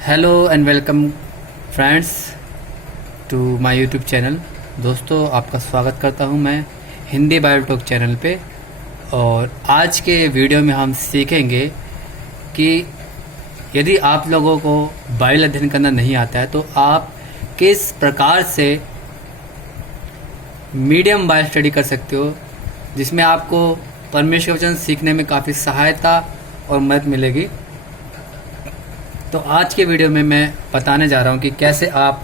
Hello and welcome friends to my YouTube channel. दोस्तों, आपका स्वागत करता हूं मैं हिंदी बायो टॉक चैनल पे। और आज के वीडियो में हम सीखेंगे कि यदि आप लोगों को बायो अध्ययन करना नहीं आता है तो आप किस प्रकार से मीडियम बायो स्टडी कर सकते हो, जिसमें आपको परमेश्वर वचन सीखने में काफ़ी सहायता और मदद मिलेगी। तो आज के वीडियो में मैं बताने जा रहा हूँ कि कैसे आप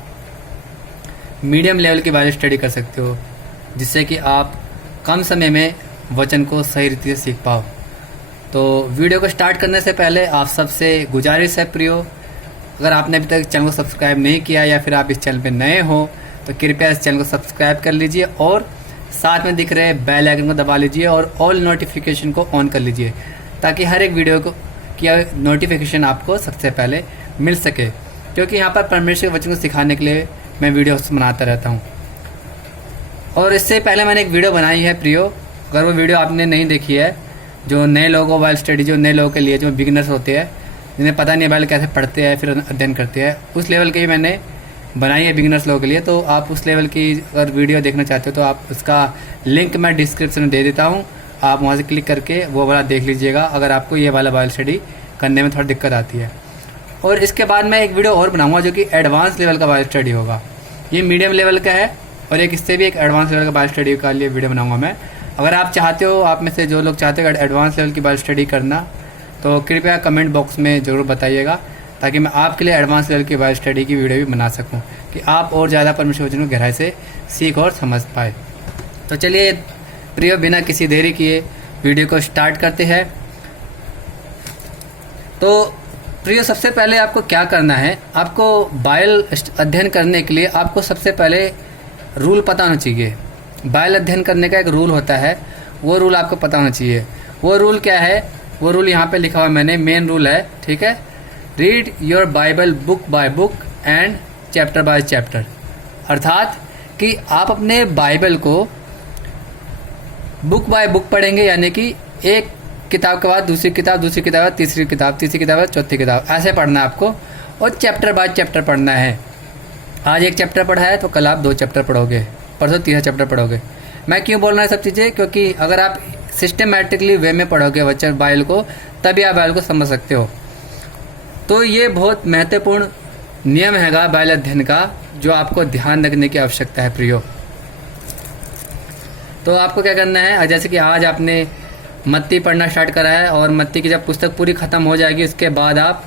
मीडियम लेवल की बायो स्टडी कर सकते हो, जिससे कि आप कम समय में वचन को सही रीति से सीख पाओ। तो वीडियो को स्टार्ट करने से पहले आप सबसे गुजारिश है प्रियो, अगर आपने अभी तक चैनल को सब्सक्राइब नहीं किया या फिर आप इस चैनल पर नए हो तो कृपया इस चैनल को सब्सक्राइब कर लीजिए और साथ में दिख रहे बेल आइकन को दबा लीजिए और ऑल नोटिफिकेशन को ऑन कर लीजिए, ताकि हर एक वीडियो को कि नोटिफिकेशन आपको सबसे पहले मिल सके। क्योंकि यहाँ पर परमेश्वर वचन को सिखाने के लिए मैं वीडियो बनाता रहता हूँ। और इससे पहले मैंने एक वीडियो बनाई है प्रियो, अगर वो वीडियो आपने नहीं देखी है, जो नए लोगों को बाइबल स्टडी, जो नए लोगों के लिए, जो बिगिनर्स होते हैं, जिन्हें पता नहीं बाइबल कैसे पढ़ते हैं फिर अध्ययन करते हैं, उस लेवल की मैंने बनाई है बिगिनर्स लोगों के लिए। तो आप उस लेवल की अगर वीडियो देखना चाहते हो तो आप उसका लिंक मैं डिस्क्रिप्शन में दे देता हूँ, आप वहाँ से क्लिक करके वो वाला देख लीजिएगा अगर आपको ये वाला बाइबल स्टडी करने में थोड़ा दिक्कत आती है। और इसके बाद मैं एक वीडियो और बनाऊंगा जो कि एडवांस लेवल का बाइबल स्टडी होगा। ये मीडियम लेवल का है और एक इससे भी एक एडवांस लेवल का बाइबल स्टडी का लिए वीडियो बनाऊंगा मैं। अगर आप चाहते हो, आप में से जो लोग चाहते हो एडवांस लेवल की बाइबल स्टडी करना, तो कृपया कमेंट बॉक्स में ज़रूर बताइएगा, ताकि मैं आपके लिए एडवांस लेवल की बाइबल स्टडी की वीडियो भी बना सकूँ, कि आप और ज़्यादा परमेश्वर वचन को गहराई से सीख और समझ पाए। तो चलिए प्रियो, बिना किसी देरी किए वीडियो को स्टार्ट करते हैं। तो प्रियो, सबसे पहले आपको क्या करना है, आपको बाइबल अध्ययन करने के लिए आपको सबसे पहले रूल पता होना चाहिए। बाइबल अध्ययन करने का एक रूल होता है, वो रूल आपको पता होना चाहिए। वो रूल क्या है? वो रूल यहाँ पे लिखा हुआ मैंने, मेन रूल है, ठीक है। Read your Bible book by book and chapter by chapter. अर्थात कि आप अपने बाइबल को बुक बाय बुक पढ़ेंगे, यानी कि एक किताब के बाद दूसरी किताब, दूसरी किताब बाद तीसरी किताब, तीसरी किताब बाद चौथी किताब, ऐसे पढ़ना है आपको। और चैप्टर बाय चैप्टर पढ़ना है। आज एक चैप्टर पढ़ा है तो कल आप 2 चैप्टर पढ़ोगे, परसों 3 चैप्टर पढ़ोगे। मैं क्यों बोल रहा हूँ सब चीज़ें? क्योंकि अगर आप सिस्टमेटिकली वे में पढ़ोगे वचन बाइबल को, तभी आप बाइबल को समझ सकते हो। तो ये बहुत महत्वपूर्ण नियम हैगा बाइबल अध्ययन का, जो आपको ध्यान रखने की आवश्यकता है प्रियो। तो आपको क्या करना है, जैसे कि आज आपने मत्ती पढ़ना स्टार्ट करा है और मत्ती की जब पुस्तक पूरी ख़त्म हो जाएगी, उसके बाद आप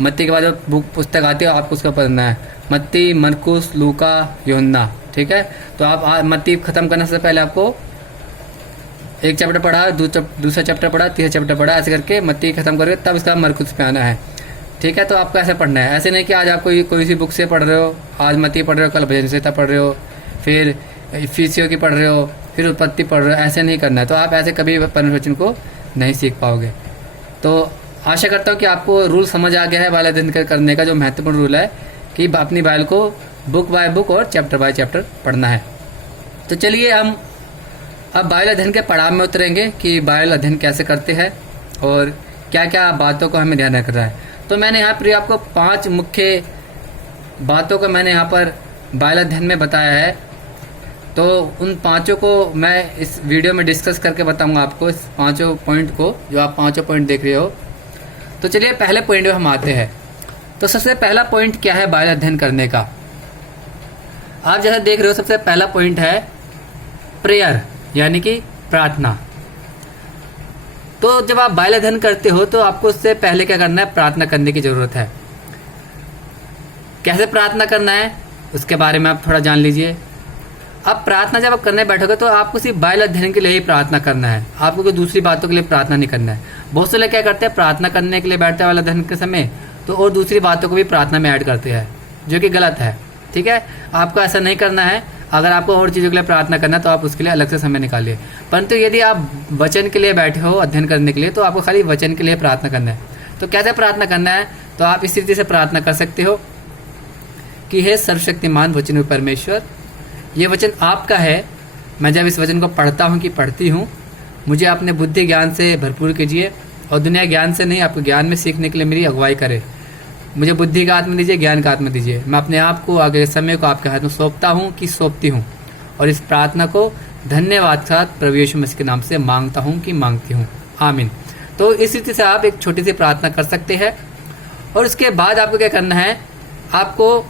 मत्ती के बाद जो बुक पुस्तक आती है आपको उसका पढ़ना है, मत्ती, मरकुस, लूका, यूहन्ना, ठीक है। तो आप मत्ती ख़त्म करने से पहले आपको एक चैप्टर पढ़ा, दूसरा चैप्टर पढ़ा, तीसरा चैप्टर पढ़ा, ऐसे करके मत्ती ख़त्म करके तब उसका मरकुस पे आना है, ठीक है। तो आपको ऐसा पढ़ना है। ऐसे नहीं कि आज आप कोई सी बुक से पढ़ रहे हो, आज मत्ती पढ़ रहे हो, कल भजन संहिता पढ़ रहे हो, फिर इफिसियों की पढ़ रहे हो, फिर उत्पत्ति पढ़ रहे हो, ऐसे नहीं करना है। तो आप ऐसे कभी परमेश्वर वचन को नहीं सीख पाओगे। तो आशा करता हूँ कि आपको रूल समझ आ गया है बाइबल अध्ययन करने का, जो महत्वपूर्ण रूल है कि अपनी बाइबल को बुक बाय बुक और चैप्टर बाय चैप्टर पढ़ना है। तो चलिए हम अब बाइबल अध्ययन के पड़ाव में उतरेंगे कि बाइबल अध्ययन कैसे करते हैं और क्या क्या बातों को हमें ध्यान रखना है। तो मैंने यहाँ पर आपको 5 मुख्य बातों को मैंने यहाँ पर बाइबल अध्ययन में बताया है। तो उन 5 को मैं इस वीडियो में डिस्कस करके बताऊंगा आपको, इस 5 पॉइंट को, जो आप 5 पॉइंट देख रहे हो। तो चलिए पहले पॉइंट में हम आते हैं। तो सबसे पहला पॉइंट क्या है बाइबल अध्ययन करने का? आप जैसे देख रहे हो, सबसे पहला पॉइंट है प्रेयर, यानी कि प्रार्थना। तो जब आप बाइबल अध्ययन करते हो तो आपको उससे पहले क्या करना है? प्रार्थना करने की जरूरत है। कैसे प्रार्थना करना है उसके बारे में आप थोड़ा जान लीजिए। अब प्रार्थना जब आप करने बैठोगे तो आपको सिर्फ बाइबल अध्ययन के लिए ही प्रार्थना करना है, आपको कोई दूसरी बातों के लिए प्रार्थना नहीं करना है। बहुत से लोग क्या करते हैं, प्रार्थना करने के लिए बैठते हैं बाइबल अध्ययन के समय, तो और दूसरी बातों को भी प्रार्थना में ऐड करते हैं, जो कि गलत है, ठीक है। आपको ऐसा नहीं करना है। अगर आपको और चीज़ों के लिए प्रार्थना करना है तो आप उसके लिए अलग से समय निकालिए। परंतु यदि आप वचन के लिए बैठे हो अध्ययन करने के लिए, तो आपको खाली वचन के लिए प्रार्थना करना है। तो कैसे प्रार्थना करना है? तो आप इस रीति से प्रार्थना कर सकते हो कि हे सर्वशक्तिमान वचन परमेश्वर, ये वचन आपका है। मैं जब इस वचन को पढ़ता हूँ कि पढ़ती हूँ, मुझे अपने बुद्धि ज्ञान से भरपूर कीजिए और दुनिया ज्ञान से नहीं, आपके ज्ञान में सीखने के लिए मेरी अगुवाई करे। मुझे बुद्धि का आत्मा दीजिए, ज्ञान का आत्मा दीजिए। मैं अपने आप को, आगे समय को आपके हाथ में सौंपता हूँ कि सौंपती हूँ, और इस प्रार्थना को धन्यवाद के साथ प्रभु यीशु मसीह के नाम से मांगता हूँ कि मांगती हूँ, आमीन। तो इस रीति से आप एक छोटी सी प्रार्थना कर सकते हैं। और उसके बाद आपको क्या करना है, आपको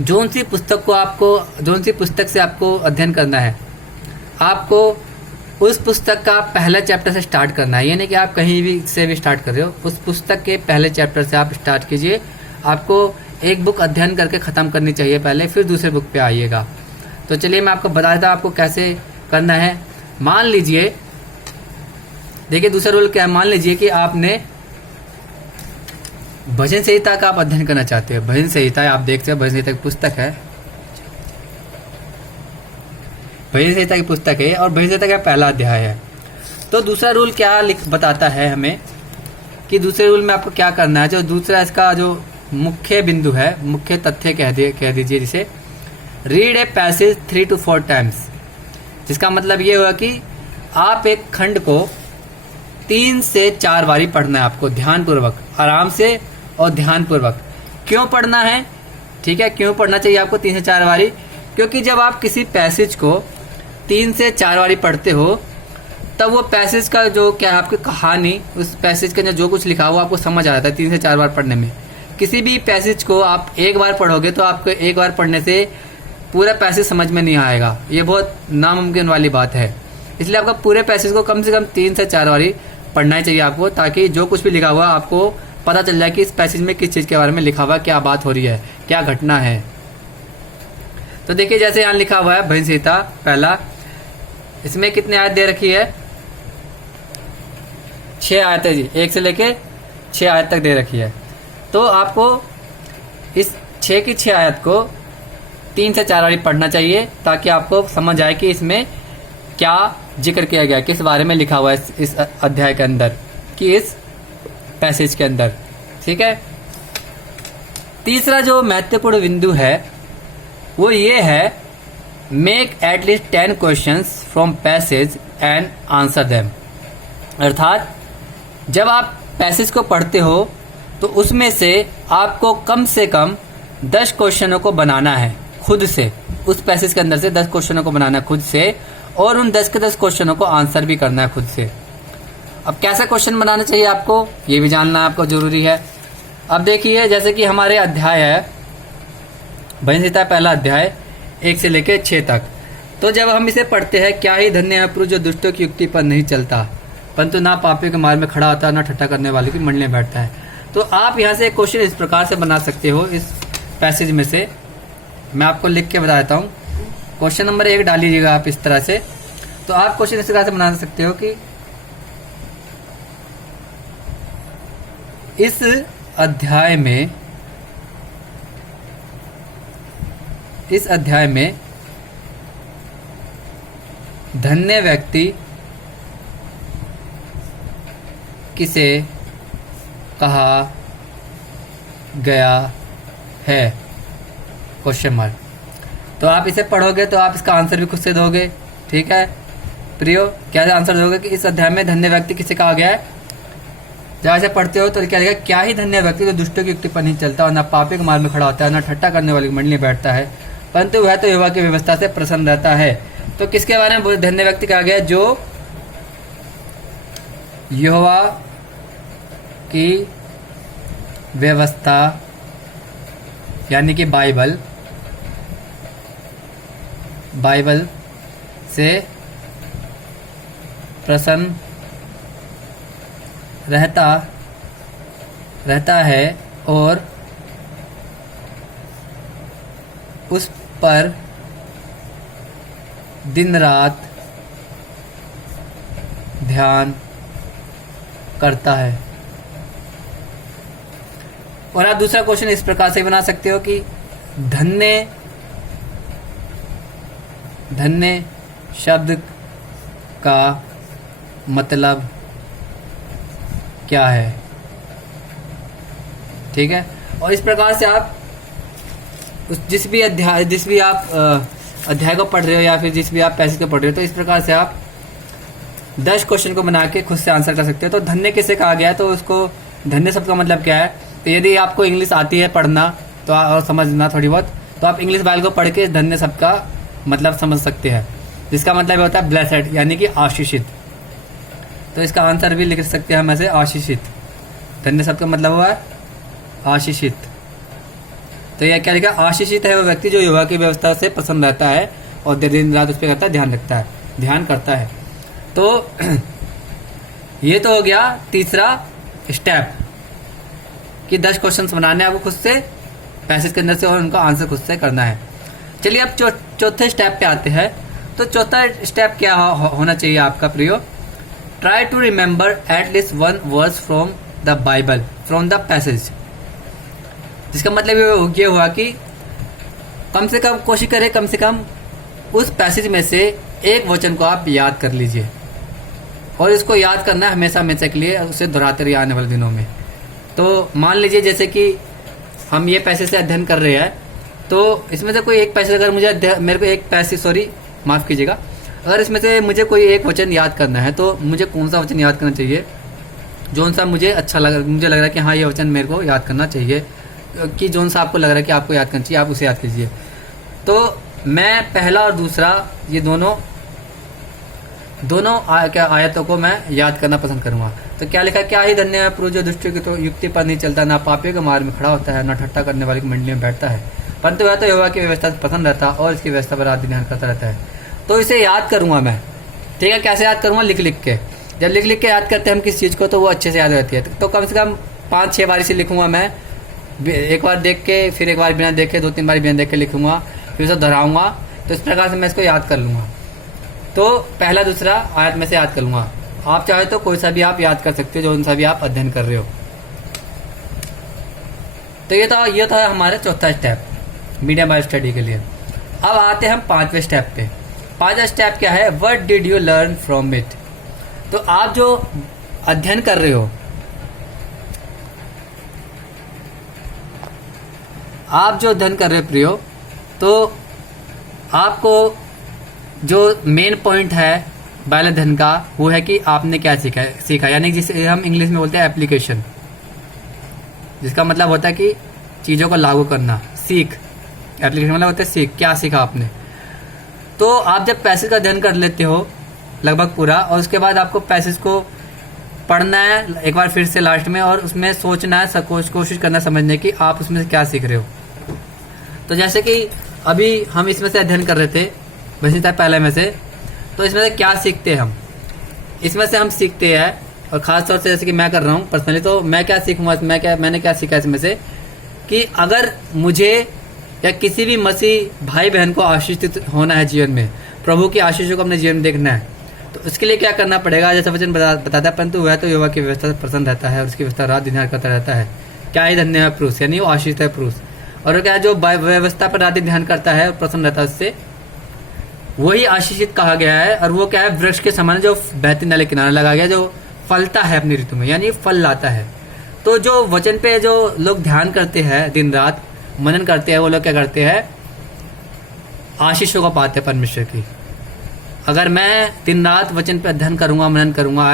जोन सी पुस्तक से आपको अध्ययन करना है, आपको उस पुस्तक का पहले चैप्टर से स्टार्ट करना है। यानी कि आप कहीं भी से भी स्टार्ट कर रहे हो, उस पुस्तक के पहले चैप्टर से आप स्टार्ट कीजिए। आपको एक बुक अध्ययन करके ख़त्म करनी चाहिए पहले, फिर दूसरे बुक पे आइएगा। तो चलिए मैं आपको बता देता हूँ आपको कैसे करना है। मान लीजिए, देखिए दूसरा रूल क्या है, मान लीजिए कि आपने भजन संहिता का आप अध्ययन करना चाहते हो। भजन संहिता आप देखते हो, भजन संहिता की पुस्तक है, भजन संहिता की पुस्तक है और भजन संहिता का पहला अध्याय है। तो दूसरा रूल क्या बताता है हमें कि दूसरे रूल में आपको क्या करना है। जो दूसरा इसका जो मुख्य बिंदु है, मुख्य तथ्य कह दीजिए जिसे, read a passage 3 to 4 times. जिसका मतलब ये हुआ कि आप एक खंड को 3 से 4 बारी पढ़ना है आपको, ध्यानपूर्वक, आराम से और ध्यानपूर्वक। क्यों पढ़ना है, ठीक है, क्यों पढ़ना चाहिए आपको 3 से 4 बारी? क्योंकि जब आप किसी पैसेज को 3 से 4 बारी पढ़ते हो तब वो पैसेज का जो क्या है, आपकी कहानी, उस पैसेज के अंदर जो कुछ लिखा हुआ आपको समझ आ जाता है 3 से 4 बार पढ़ने में। किसी भी पैसेज को आप एक बार पढ़ोगे तो आपको एक बार पढ़ने से पूरा पैसेज समझ में नहीं आएगा, ये बहुत नामुमकिन वाली बात है। इसलिए आपका पूरे पैसेज को कम से कम 3 से 4 बारी पढ़ना ही चाहिए आपको, ताकि जो कुछ भी लिखा हुआ आपको पता चल जाए कि इस पैसेज में किस चीज़ के बारे में लिखा हुआ, क्या बात हो रही है, क्या घटना है। तो देखिए जैसे यहाँ लिखा हुआ है भजन संहिता पहला, इसमें कितने आयत दे रखी है? 6 आयतें जी, 1 से लेके 6 आयत तक दे रखी है। तो आपको इस 6 की 6 आयत को 3 से 4 बारी पढ़ना चाहिए, ताकि आपको समझ आए कि इसमें क्या जिक्र किया गया, किस बारे में लिखा हुआ है इस अध्याय के अंदर, कि इस पैसेज के अंदर, ठीक है। तीसरा जो महत्वपूर्ण बिंदु है वो ये है, make at least 10 questions from passage and answer them. अर्थात जब आप पैसेज को पढ़ते हो तो उसमें से आपको कम से कम 10 क्वेश्चनों को बनाना है खुद से, उस पैसेज के अंदर से 10 क्वेश्चनों को बनाना है खुद से, और उन 10 के 10 क्वेश्चनों को आंसर भी करना है खुद से। अब कैसा क्वेश्चन बनाना चाहिए आपको, ये भी जानना आपको जरूरी है। अब देखिए जैसे कि हमारे अध्याय है भजन संहिता पहला अध्याय 1 से लेकर 6 तक। तो जब हम इसे पढ़ते हैं, क्या ही धन्य है पुरुष जो दुष्टों की युक्ति पर नहीं चलता, परंतु ना पापियों के मार्ग में खड़ा होता है, ना ठट्ठा करने वाले की मंडली में बैठता है। तो आप यहाँ से एक क्वेश्चन इस प्रकार से बना सकते हो इस पैसेज में से, मैं आपको लिख के बता देता हूँ। क्वेश्चन नंबर 1 डाल लीजिएगा आप इस तरह से। तो आप क्वेश्चन इस तरह से बना सकते हो कि इस अध्याय में धन्य व्यक्ति किसे कहा गया है, क्वेश्चन मार्क। तो आप इसे पढ़ोगे तो आप इसका आंसर भी खुद से दोगे, ठीक है प्रियो, क्या आंसर दोगे कि इस अध्याय में धन्य व्यक्ति किसे कहा गया है। जब ऐसे पढ़ते हो तो क्या लिखा, क्या ही धन्य व्यक्ति जो दुष्टों की युक्ति पर नहीं चलता और ना पापी के मार्ग में खड़ा होता है, ना ठट्ठा करने वाली मंडली में बैठता है, परंतु वह तो यहोवा की व्यवस्था से प्रसन्न रहता है। तो किसके बारे में धन्य व्यक्ति कहा गया? जो यहोवा की व्यवस्था यानी कि बाइबल से प्रसन्न रहता है और उस पर दिन रात ध्यान करता है। और आप दूसरा क्वेश्चन इस प्रकार से बना सकते हो कि धन्य शब्द का मतलब क्या है, ठीक है। और इस प्रकार से आप जिस भी आप अध्याय को पढ़ रहे हो या फिर जिस भी आप पैसेज को पढ़ रहे हो, तो इस प्रकार से आप 10 क्वेश्चन को बना के खुद से आंसर कर सकते हो। तो धन्य किसे कहा गया है, तो उसको धन्य शब्द का मतलब क्या है, तो यदि आपको इंग्लिश आती है पढ़ना तो और समझना थोड़ी बहुत, तो आप इंग्लिश बाइबल को पढ़ के धन्य शब्द का मतलब समझ सकते हैं, जिसका मतलब होता है ब्लेसेड यानी कि आशीषित। तो इसका आंसर भी लिख सकते हैं हम ऐसे, आशीषित। धन्य शब्द का मतलब हुआ आशीषित। तो यह क्या लिखा, आशीषित है वो व्यक्ति जो योगा की व्यवस्था से प्रसन्न रहता है और दिन रात उस पर करता है, ध्यान करता है। तो ये तो हो गया तीसरा स्टेप कि 10 क्वेश्चंस बनाने हैं आपको खुद से पैसेज के अंदर से और उनका आंसर खुद से करना है। चलिए अब चौथे स्टेप पे आते हैं। तो चौथा स्टेप क्या होना चाहिए आपका प्रियो, try to remember at least 1 verse from the Bible from the passage. जिसका मतलब ये हुआ कि कम से कम कोशिश करें, कम से कम उस पैसेज में से एक वचन को आप याद कर लीजिए, और इसको याद करना है हमेशा हमेशा के लिए, उसे दोहराते रहिए आने वाले दिनों में। तो मान लीजिए जैसे कि हम ये पैसेज से अध्ययन कर रहे हैं, तो इसमें से कोई एक पैसेज अगर मेरे को एक पैसेज माफ़ कीजिएगा, अगर इसमें से मुझे कोई एक वचन याद करना है तो मुझे कौन सा वचन याद करना चाहिए, जोन सा मुझे अच्छा मुझे लग रहा है कि हाँ ये वचन मेरे को याद करना चाहिए, कि जोन सा आपको लग रहा है कि आपको याद करना चाहिए आप उसे याद कीजिए। तो मैं पहला और दूसरा ये दोनों क्या आयतों को मैं याद करना पसंद करूंगा। तो क्या लिखा, क्या ही धन्य है प्रभु जो दुष्टों की तो युक्ति पर नहीं चलता, ना पापियों के मार्ग में खड़ा होता है, ना ठट्ठा करने वाली की मंडली में बैठता है, परंतु वह तो यहोवा की व्यवस्था पसंद रहता है और इसकी व्यवस्था पर रात दिन ध्यान करता रहता है। तो इसे याद करूंगा मैं, ठीक है। कैसे याद करूंगा, लिख के। जब लिख के याद करते हैं हम किसी चीज़ को तो वो अच्छे से याद रहती है। तो कम से कम 5-6 बार इसे लिखूंगा मैं, एक बार देख के, फिर एक बार बिना देखे, 2-3 बार बिना देख के लिखूंगा, फिर उसे दोहराऊंगा। तो इस प्रकार से मैं इसको याद कर लूंगा। तो पहला दूसरा आयत में से याद कर लूंगा। आप चाहे तो कोई सा भी आप याद कर सकते हो, जो उनसा भी आप अध्ययन कर रहे हो। तो ये था हमारा चौथा स्टेप मीडियम बाइबल स्टडी के लिए। अब आते हैं हम 5वें स्टेप पे। 5वां स्टेप क्या है, what did you learn from it. तो आप जो अध्ययन कर रहे हो, प्रियो, तो आपको जो मेन पॉइंट है बाइबल अध्ययन का वो है कि आपने क्या सीखा, यानी जिसे हम इंग्लिश में बोलते हैं एप्लीकेशन, जिसका मतलब होता है कि चीज़ों को लागू करना। सीख, एप्लीकेशन मतलब होता है सीख, क्या सीखा आपने। तो आप जब पैसेज का अध्ययन कर लेते हो लगभग पूरा, और उसके बाद आपको पैसेज को पढ़ना है एक बार फिर से लास्ट में, और उसमें सोचना है, कोशिश करना समझने की आप उसमें से क्या सीख रहे हो। तो जैसे कि अभी हम इसमें से अध्ययन कर रहे थे वैसे था पहले में से, तो इसमें से क्या सीखते हैं हम, इसमें से हम सीखते हैं, और ख़ास तौर से जैसे कि मैं कर रहा हूँ पर्सनली, तो मैं क्या सीखूंगा, मैंने क्या सीखा इसमें से, कि अगर मुझे या किसी भी मसीह भाई बहन को आशीषित होना है जीवन में, प्रभु की आशीषों को अपने जीवन में देखना है, तो उसके लिए क्या करना पड़ेगा। जैसे वचन बताता है, परंतु वह तो यहोवा की व्यवस्था प्रसन्न रहता है और उसकी व्यवस्था रात दिन करता रहता है। क्या ही धन्य है पुरुष, यानी वो आशीषित है पुरुष। और क्या जो व्यवस्था पर रात दिन ध्यान करता है और प्रसन्न रहता है, उससे वही आशीषित कहा गया है। और वो क्या है, वृक्ष के समान जो बहती नाले किनारे लगा गया, जो फलता है अपनी ऋतु में, यानी फल लाता है। तो जो वचन पे जो लोग ध्यान करते हैं, दिन रात मनन करते हैं, वो लोग क्या करते हैं, आशीषों को पाते हैं परमेश्वर की। अगर मैं दिन रात वचन पे अध्ययन करूंगा, मनन करूंगा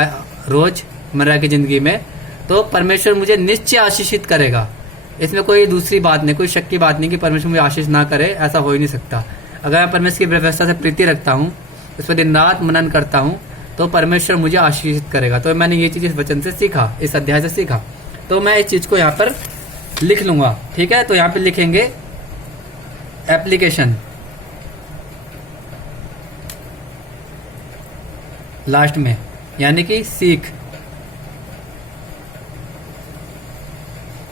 रोज मर्रा की जिंदगी में, तो परमेश्वर मुझे निश्चय आशीषित करेगा। इसमें कोई दूसरी बात नहीं, कोई शक की बात नहीं कि परमेश्वर मुझे आशीष ना करे, ऐसा हो ही नहीं सकता। अगर मैं परमेश्वर की व्यवस्था से प्रीति रखता हूँ, उस पर दिन रात मनन करता हूँ, तो परमेश्वर मुझे आशीषित करेगा। तो मैंने ये चीज़ इस वचन से सीखा, इस अध्याय से सीखा। तो मैं इस चीज़ को यहाँ पर लिख लूँगा, ठीक है। तो यहाँ पे लिखेंगे एप्लीकेशन लास्ट में, यानी कि सीख।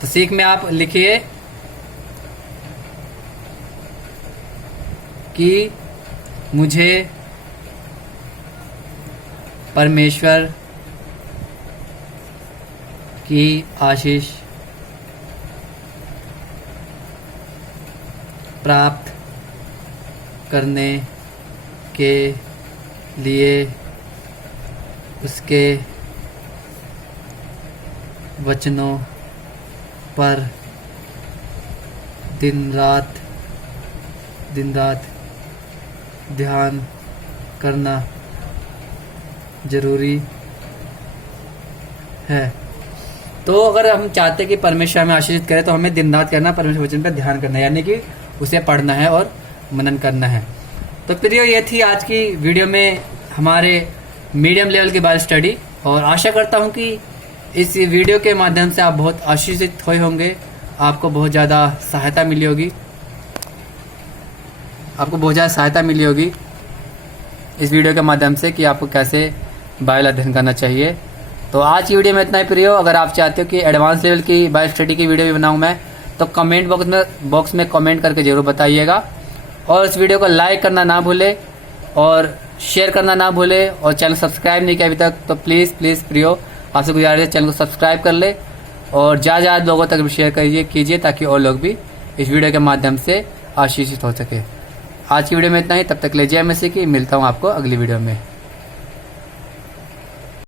तो सीख में आप लिखिए कि मुझे परमेश्वर की आशीष प्राप्त करने के लिए उसके वचनों पर दिन रात ध्यान करना जरूरी है। तो अगर हम चाहते हैं कि परमेश्वर हमें आशीषित करे तो हमें दिन रात करना, परमेश्वर वचन पर ध्यान करना है, यानी कि उसे पढ़ना है और मनन करना है। तो प्रियो, ये थी आज की वीडियो में हमारे मीडियम लेवल की बाइबल स्टडी, और आशा करता हूँ कि इस वीडियो के माध्यम से आप बहुत आशीषित हुए होंगे, आपको बहुत ज़्यादा सहायता मिली होगी, इस वीडियो के माध्यम से कि आपको कैसे बाइबल अध्ययन करना चाहिए। तो आज की वीडियो में इतना ही प्रियो। अगर आप चाहते हो कि एडवांस लेवल की बाइबल स्टडी की वीडियो भी बनाऊं मैं, तो कमेंट बॉक्स में कमेंट करके जरूर बताइएगा, और इस वीडियो को लाइक करना ना भूले और शेयर करना ना भूले, और चैनल सब्सक्राइब नहीं किया अभी तक तो प्लीज़ प्रियो आपसे गुजारिश है चैनल को सब्सक्राइब कर ले, और ज़्यादा लोगों तक भी शेयर कीजिए ताकि और लोग भी इस वीडियो के माध्यम से आशीषित हो सके। आज की वीडियो में इतना ही, तब तक ले जय मसीह की। मिलता हूँ आपको अगली वीडियो में।